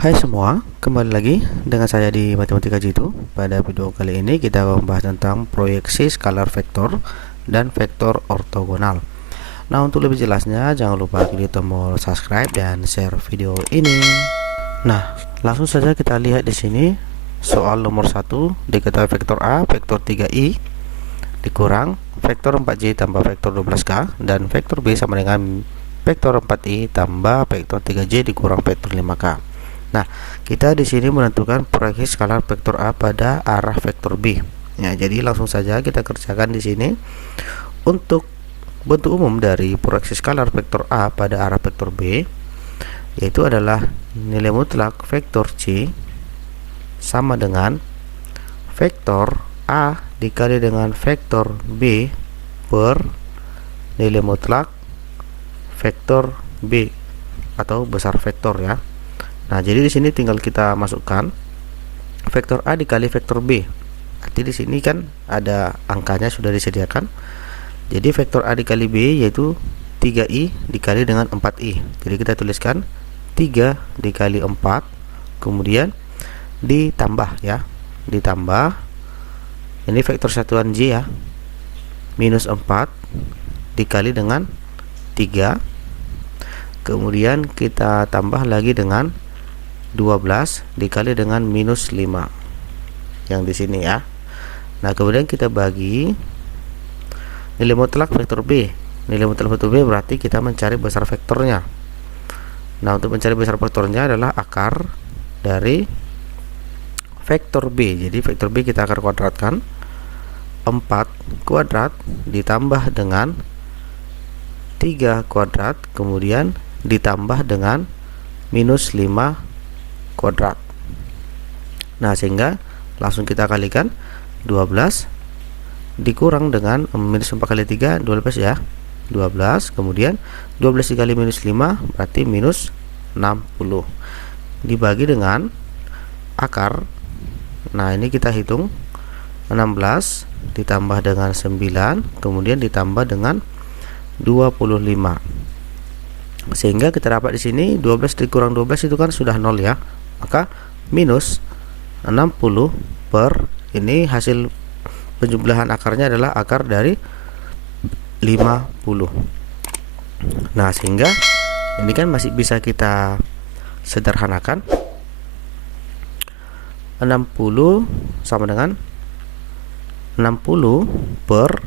Hai semua, kembali lagi dengan saya di Matematika Jitu. Pada video kali ini kita akan membahas tentang proyeksi skalar vektor dan vektor ortogonal. Nah, untuk lebih jelasnya jangan lupa klik tombol subscribe dan share video ini. Nah, langsung saja kita lihat di sini soal nomor 1, diketahui vektor A, vektor 3i dikurang vektor 4j tambah vektor 12k dan vektor B sama dengan vektor 4i tambah vektor 3j dikurang vektor 5k. Nah, kita di sini menentukan proyeksi skalar vektor A pada arah vektor B. Ya, jadi langsung saja kita kerjakan di sini. Untuk bentuk umum dari proyeksi skalar vektor A pada arah vektor B, yaitu adalah nilai mutlak vektor C sama dengan vektor A dikali dengan vektor B per nilai mutlak vektor B atau besar vektor ya. Nah, jadi di sini tinggal kita masukkan vektor A dikali vektor B. Nanti di sini kan ada angkanya sudah disediakan. Jadi vektor A dikali B yaitu 3i dikali dengan 4i. Jadi kita tuliskan 3 dikali 4, kemudian ditambah ya. Ditambah ini vektor satuan J ya. Minus 4 dikali dengan 3. Kemudian kita tambah lagi dengan 12 dikali dengan minus 5 yang di sini ya. Nah, kemudian kita bagi nilai mutlak vektor B. Nilai mutlak vektor B berarti kita mencari besar vektornya. Nah, untuk mencari besar vektornya adalah akar dari vektor B. Jadi vektor B kita akan kuadratkan. 4 kuadrat ditambah dengan 3 kuadrat kemudian ditambah dengan minus 5 kuadrat. Nah, sehingga langsung kita kalikan 12 dikurang dengan minus 4 kali 3 12 ya. 12 kemudian 12 dikali minus 5 berarti minus 60 dibagi dengan akar. Nah, ini kita hitung 16 ditambah dengan 9 kemudian ditambah dengan 25, sehingga kita dapat di sini 12 dikurang 12 itu kan sudah 0 ya. Maka minus 60 per ini hasil penjumlahan akarnya adalah akar dari 50. Nah, sehingga ini kan masih bisa kita sederhanakan. 60 sama dengan 60 per,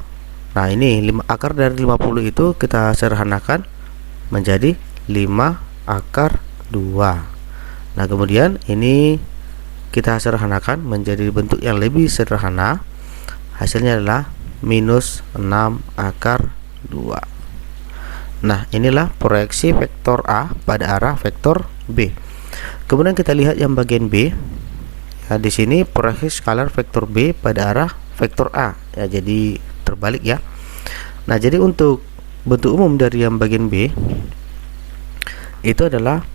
nah ini 5 akar dari 50 itu kita sederhanakan menjadi 5 akar 2. Nah, kemudian ini kita sederhanakan menjadi bentuk yang lebih sederhana. Hasilnya adalah minus 6 akar 2. Nah, inilah proyeksi vektor A pada arah vektor B. Kemudian kita lihat yang bagian B. Nah, di sini proyeksi skalar vektor B pada arah vektor A. Ya, jadi terbalik ya. Nah, jadi untuk bentuk umum dari yang bagian B itu adalah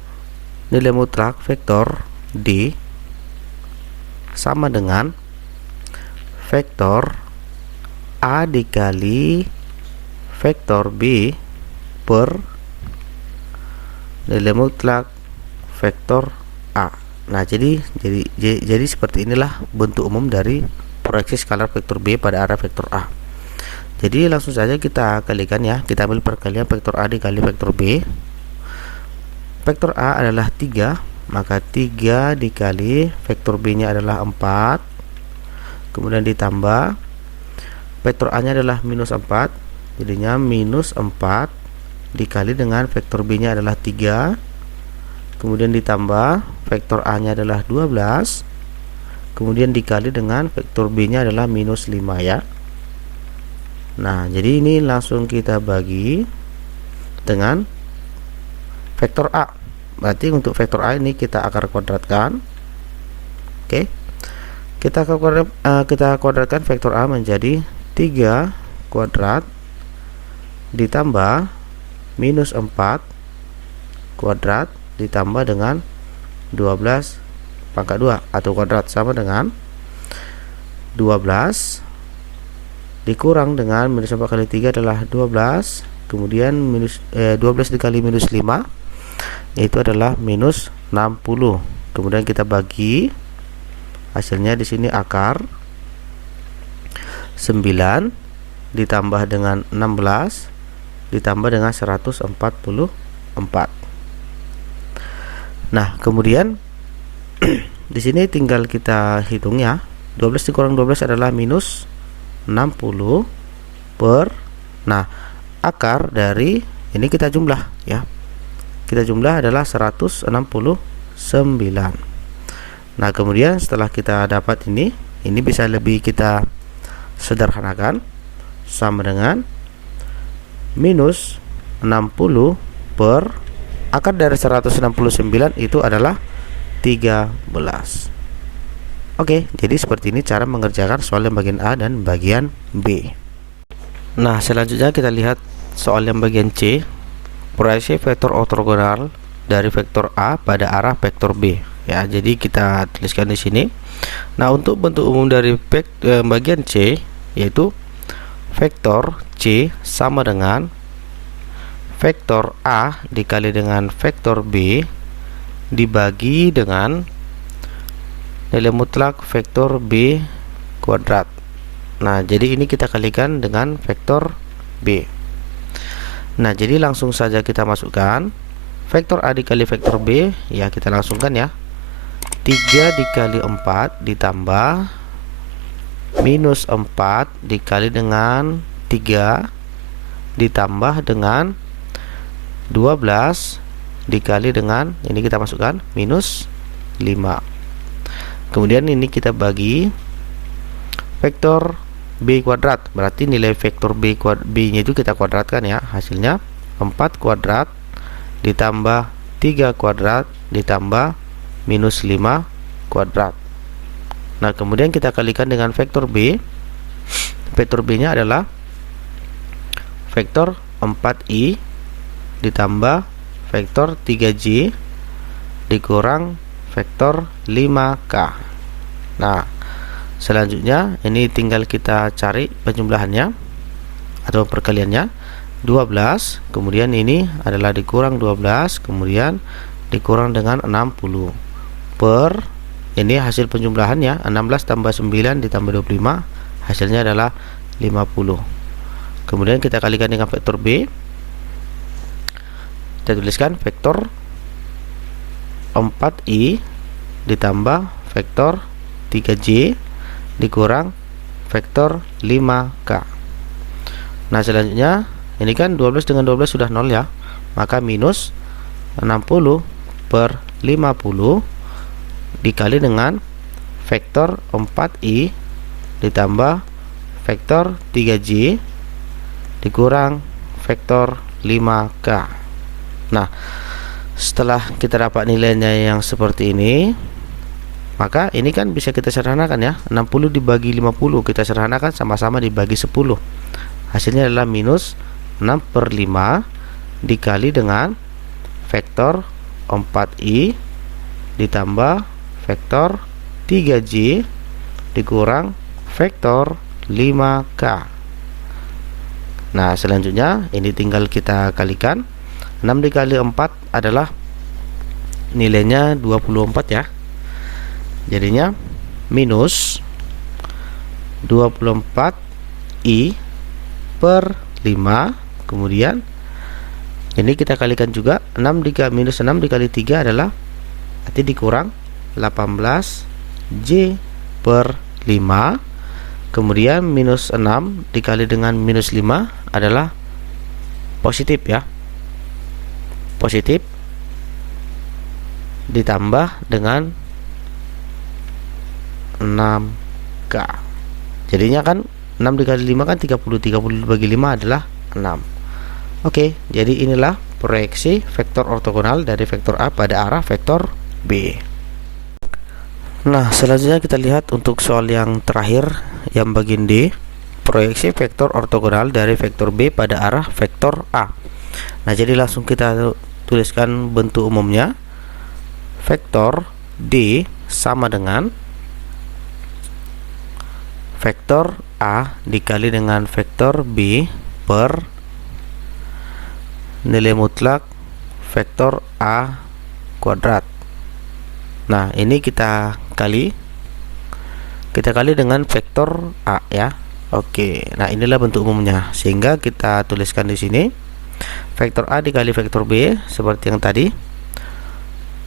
nilai mutlak vektor D sama dengan vektor A dikali vektor B per nilai mutlak vektor A. Nah, jadi seperti inilah bentuk umum dari proyeksi skalar vektor B pada arah vektor A. Jadi langsung saja kita kalikan ya. Kita ambil perkalian vektor A dikali vektor B. Vektor A adalah 3, maka 3 dikali vektor B nya adalah 4, kemudian ditambah vektor A nya adalah minus 4, jadinya minus 4 dikali dengan vektor B nya adalah 3, kemudian ditambah vektor A nya adalah 12, kemudian dikali dengan vektor B nya adalah minus 5 ya. Nah, jadi ini langsung kita bagi dengan vektor A. Berarti untuk vektor A ini kita akar kuadratkan. Oke. Kita kuadratkan vektor A menjadi 3 kuadrat ditambah minus 4 kuadrat ditambah dengan 12 pangkat 2 atau kuadrat sama dengan 12 dikurang dengan minus 4 kali 3 adalah 12, kemudian minus 12 dikali minus 5 yaitu adalah minus 60 kemudian kita bagi hasilnya di sini akar 9 ditambah dengan 16 ditambah dengan 144. Nah, kemudian di sini tinggal kita hitung ya. 12 dikurang 12 adalah minus 60 per. Nah, akar dari ini kita jumlah ya. Kita jumlah adalah 169. Nah, kemudian setelah kita dapat ini bisa lebih kita sederhanakan, sama dengan minus 60 per akar dari 169 itu adalah 13. Oke, jadi seperti ini cara mengerjakan soal yang bagian A dan bagian B. Nah, selanjutnya kita lihat soal yang bagian C. Proyeksi vektor ortogonal dari vektor A pada arah vektor B. Ya, jadi kita tuliskan di sini. Nah, untuk bentuk umum dari bagian C yaitu vektor C sama dengan vektor A dikali dengan vektor B dibagi dengan nilai mutlak vektor B kuadrat. Nah, jadi ini kita kalikan dengan vektor B. Nah, jadi langsung saja kita masukkan vektor A dikali vektor B, ya kita langsungkan ya. 3 dikali 4 ditambah minus 4 dikali dengan 3 ditambah dengan 12 dikali dengan ini kita masukkan minus 5. Kemudian ini kita bagi vektor B kuadrat, berarti nilai vektor B nya itu kita kuadratkan ya. Hasilnya 4 kuadrat ditambah 3 kuadrat ditambah minus 5 kuadrat. Nah, kemudian kita kalikan dengan vektor B. Vektor B nya adalah vektor 4i ditambah vektor 3j dikurang vektor 5k. Nah, selanjutnya ini tinggal kita cari penjumlahannya atau perkaliannya. 12, kemudian ini adalah dikurang 12, kemudian dikurang dengan 60 per ini hasil penjumlahannya 16 tambah 9 ditambah 25, hasilnya adalah 50. Kemudian kita kalikan dengan vektor B. Kita tuliskan vektor 4i ditambah vektor 3j dikurang vektor 5k. Nah, selanjutnya ini kan 12 dengan 12 sudah 0 ya, maka minus 60 per 50 dikali dengan vektor 4i ditambah vektor 3j dikurang vektor 5k. Nah, setelah kita dapat nilainya yang seperti ini, maka ini kan bisa kita sederhanakan ya. 60 dibagi 50 kita sederhanakan, sama-sama dibagi 10. Hasilnya adalah minus 6 per 5 dikali dengan vektor 4i ditambah vektor 3j dikurang vektor 5k. Nah, selanjutnya ini tinggal kita kalikan. 6 dikali 4 adalah nilainya 24 ya. Jadinya minus 24i per 5. Kemudian ini kita kalikan juga. 6 dikali minus 6 dikali 3 adalah nanti dikurang 18j per 5. Kemudian minus 6 dikali dengan minus 5 adalah positif ya. Positif ditambah dengan 6k. Jadinya kan 6 dikali 5 kan 30. 30 dibagi 5 adalah 6. Oke, jadi inilah proyeksi vektor ortogonal dari vektor A pada arah vektor B. Nah, selanjutnya kita lihat untuk soal yang terakhir, yang bagian D. Proyeksi vektor ortogonal dari vektor B pada arah vektor A. Nah, jadi langsung kita tuliskan bentuk umumnya. Vektor D sama dengan vektor A dikali dengan vektor B per nilai mutlak vektor A kuadrat. Nah, ini kita kali dengan vektor A ya. Oke. Nah, inilah bentuk umumnya. Sehingga kita tuliskan di sini vektor A dikali vektor B seperti yang tadi.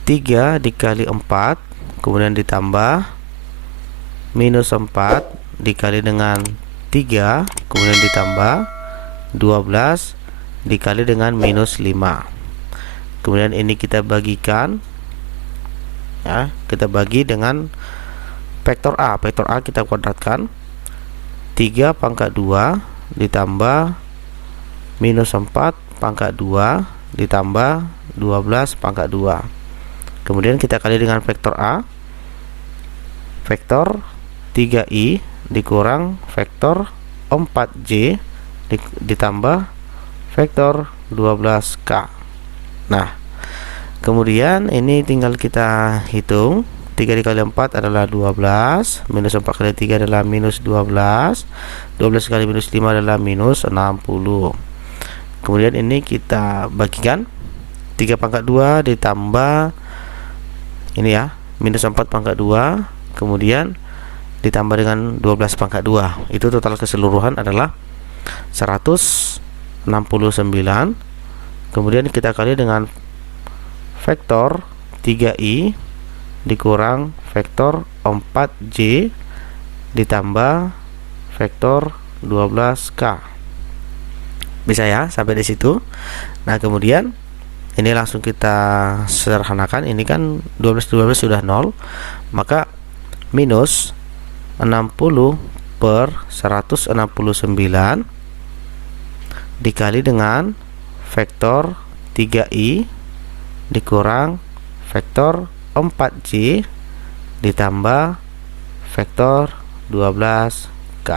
3 dikali 4, kemudian ditambah minus 4 dikali dengan 3, kemudian ditambah 12 dikali dengan minus 5. Kemudian ini kita bagikan ya, kita bagi dengan vektor A. Vektor A kita kuadratkan. 3 pangkat 2 ditambah minus 4 pangkat 2 ditambah 12 pangkat 2. Kemudian kita kali dengan vektor A. Vektor 3i dikurang vektor 4j ditambah vektor 12k. Nah, kemudian ini tinggal kita hitung. 3 dikali 4 adalah 12, minus 4 kali 3 adalah minus 12, 12 kali minus 5 adalah minus 60. Kemudian ini kita bagikan. 3 pangkat 2 ditambah ini ya, minus 4 pangkat 2, kemudian ditambah dengan 12 pangkat 2. Itu total keseluruhan adalah 169. Kemudian kita kali dengan vektor 3i dikurang vektor 4j ditambah vektor 12k. Bisa ya sampai di situ. Nah, kemudian ini langsung kita sederhanakan. Ini kan 12 sudah 0, maka minus 60 per 169 dikali dengan vektor 3i dikurang vektor 4j ditambah vektor 12k.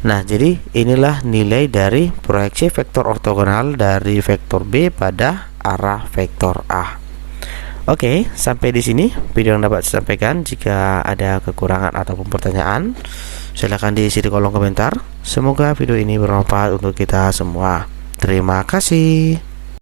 Nah, jadi inilah nilai dari proyeksi vektor ortogonal dari vektor B pada arah vektor A. Oke, sampai di sini video yang dapat saya sampaikan. Jika ada kekurangan ataupun pertanyaan, silakan diisi di kolom komentar. Semoga video ini bermanfaat untuk kita semua. Terima kasih.